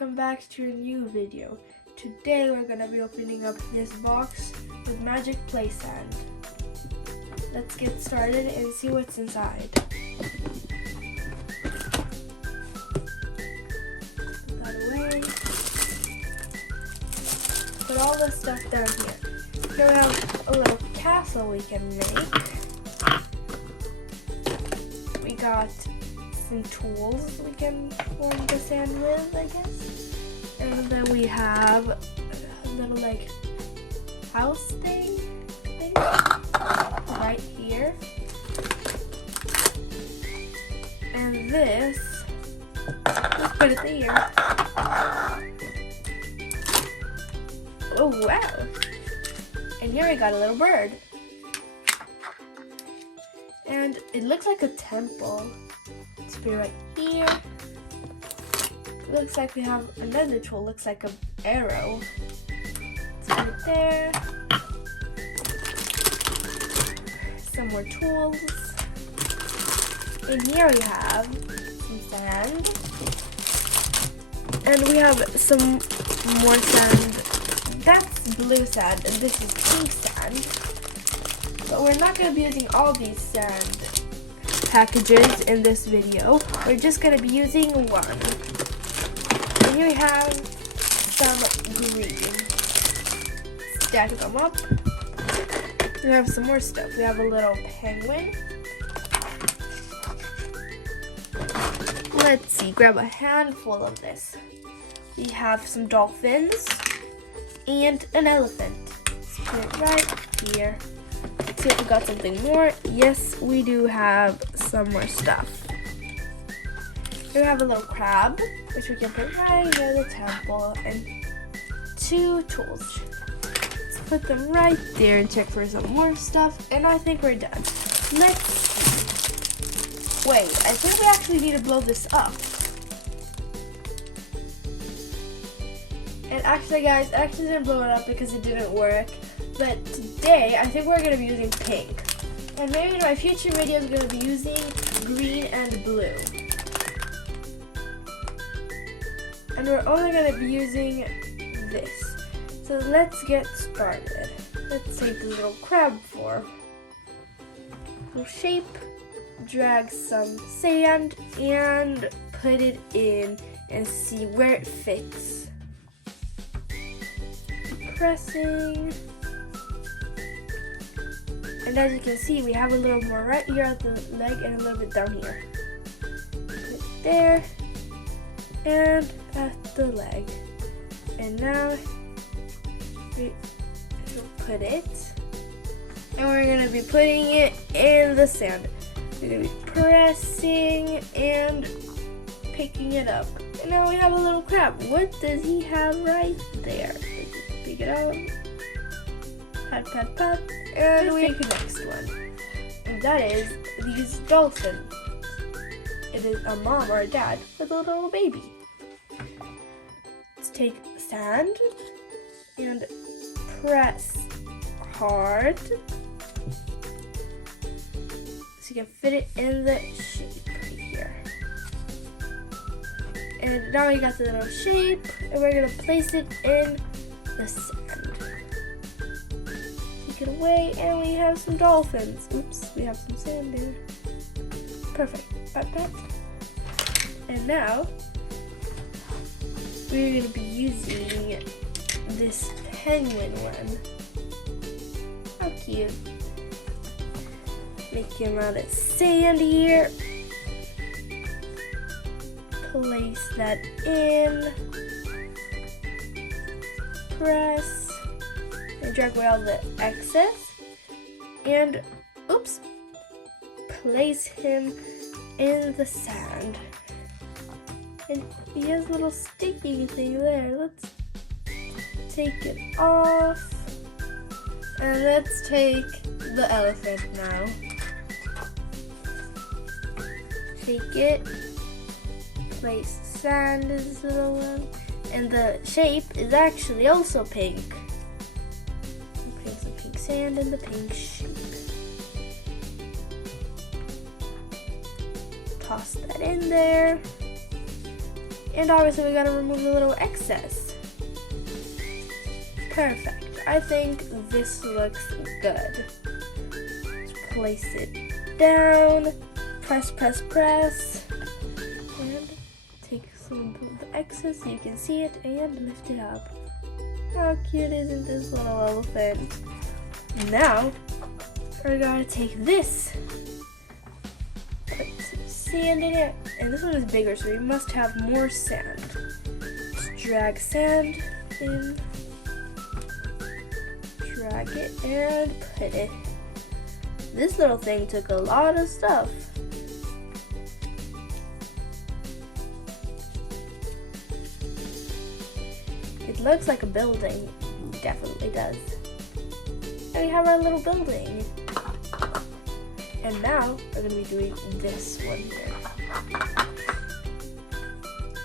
welcome back to a new video. Today we're gonna be opening up this box with magic play sand. Let's get started and see what's inside. Put that away. Put all the stuff down here. Here we have a little castle we can make. We got some tools we can form the sand with, I guess. And then we have a little like house thing right here. And this, let's put it here. Oh wow. And here we got a little bird. And it looks like a temple. Let's put it right here. Looks like we have another tool. Looks like an arrow. Let's put it there. Some more tools. And here we have some sand. And we have some more sand. That's blue sand and this is pink sand. But we're not going to be using all these sand packages in this video. We're just going to be using one. And here we have some green. Stack them up. We have some more stuff. We have a little penguin. Let's see, grab a handful of this. We have some dolphins and an elephant. Let's put it right here. Let's see if we got something more. Yes, we do have some more stuff. Here we have a little crab, which we can put right near the temple, and two tools. Let's put them right there and check for some more stuff, and I think we're done. Let's wait. I think we actually need to blow this up. And actually, guys, I actually didn't blow it up because it didn't work. But today, I think we're going to be using pink. And maybe in my future videos, I'm going to be using green and blue. And we're only going to be using this. So let's get started. Let's take the little crab form. Little shape. Drag some sand and put it in and see where it fits. Pressing. And as you can see, we have a little more right here at the leg and a little bit down here. Put it there and at the leg. And now we put it. And we're going to be putting it in the sand. We're going to be pressing and picking it up. And now we have a little crab. What does he have right there? Pick it up. Pat, pat, pat. And we take the next one. And that is these dolphins. It is a mom or a dad with a little baby. Let's take sand and press hard so you can fit it in the shape right here. And now we got the little shape and we're going to place it in the sand. Take it away and we have some dolphins. Oops, we have some sand there. Perfect. Pat, pat. And now we're going to be using this penguin one. How cute. Make him out of sand here. Place that in. Press. And drag away all the excess. And, oops. Place him in the sand. And he has a little sticky thing there. Let's take it off. And let's take the elephant now. Take it. Place sand in this little one. And the shape is actually also pink. Put some pink sand in the pink shape. Toss that in there. And obviously we gotta remove the little excess. Perfect. I think this looks good. Let's place it down. Press, press, press. And take some of the excess so you can see it and lift it up. How cute isn't this little elephant? Now, we're gonna take this. Put some sand in it. And this one is bigger, so we must have more sand. Just drag sand in. Drag it and put it. This little thing took a lot of stuff. It looks like a building. It definitely does. And we have our little building. And now we're gonna be doing this one here.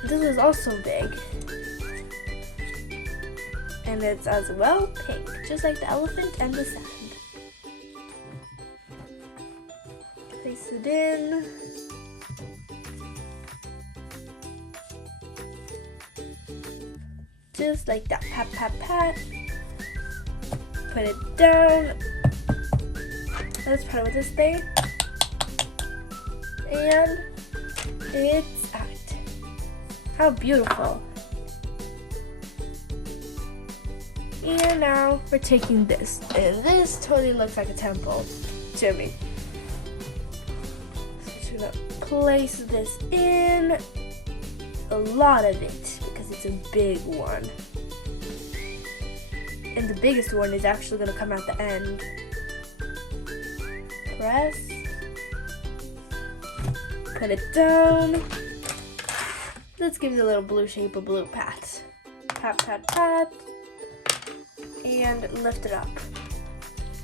This was also big. And it's as well pink, just like the elephant and the sand. Place it in. Just like that, pat, pat, pat. Put it down. Let's put it with this thing. And it's out. How beautiful. And now we're taking this. And this totally looks like a temple to me. So I'm just gonna place this in. A lot of it, because it's a big one. And the biggest one is actually gonna come at the end. Press. Put it down. Let's give it a little blue shape, a blue pat. Pat, pat, pat. And lift it up.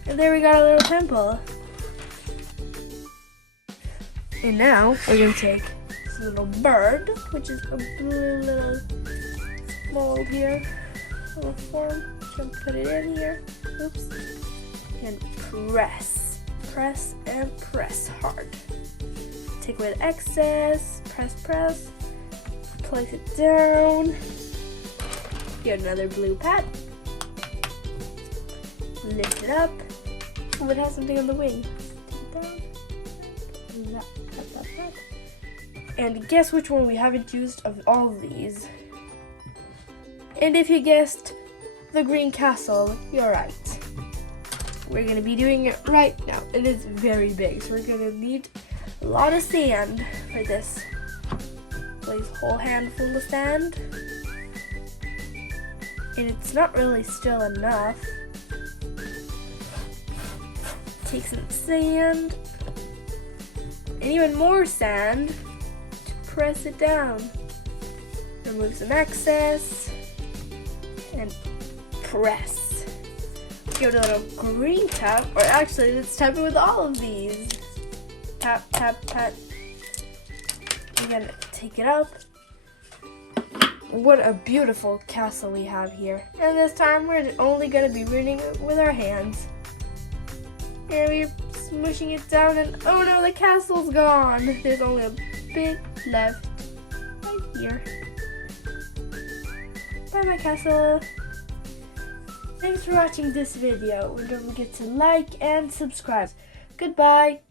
And there we got a little temple. And now we're gonna take this little bird, which is a blue little mold here, little form. Just put it in here. Oops. And press. Press and press hard. Take away the excess. Press, press. Place it down. Get another blue pat. Lift it up. Oh, it has something on the wing. Take it down. And guess which one we haven't used of all of these? And if you guessed the green castle, you're right. We're gonna be doing it right now. And it's very big, so we're gonna need a lot of sand for this. Place a whole handful of sand. And it's not really still enough. Take some sand. And even more sand to press it down. Remove some excess. And press. Give it a little green tap. Or actually, let's tap it with all of these. Tap, tap, tap. We're gonna take it up. What a beautiful castle we have here. And this time we're only gonna be reading it with our hands. And we're smushing it down and oh no, the castle's gone. There's only a bit left right here. Bye bye castle. Thanks for watching this video. And don't forget to like and subscribe. Goodbye.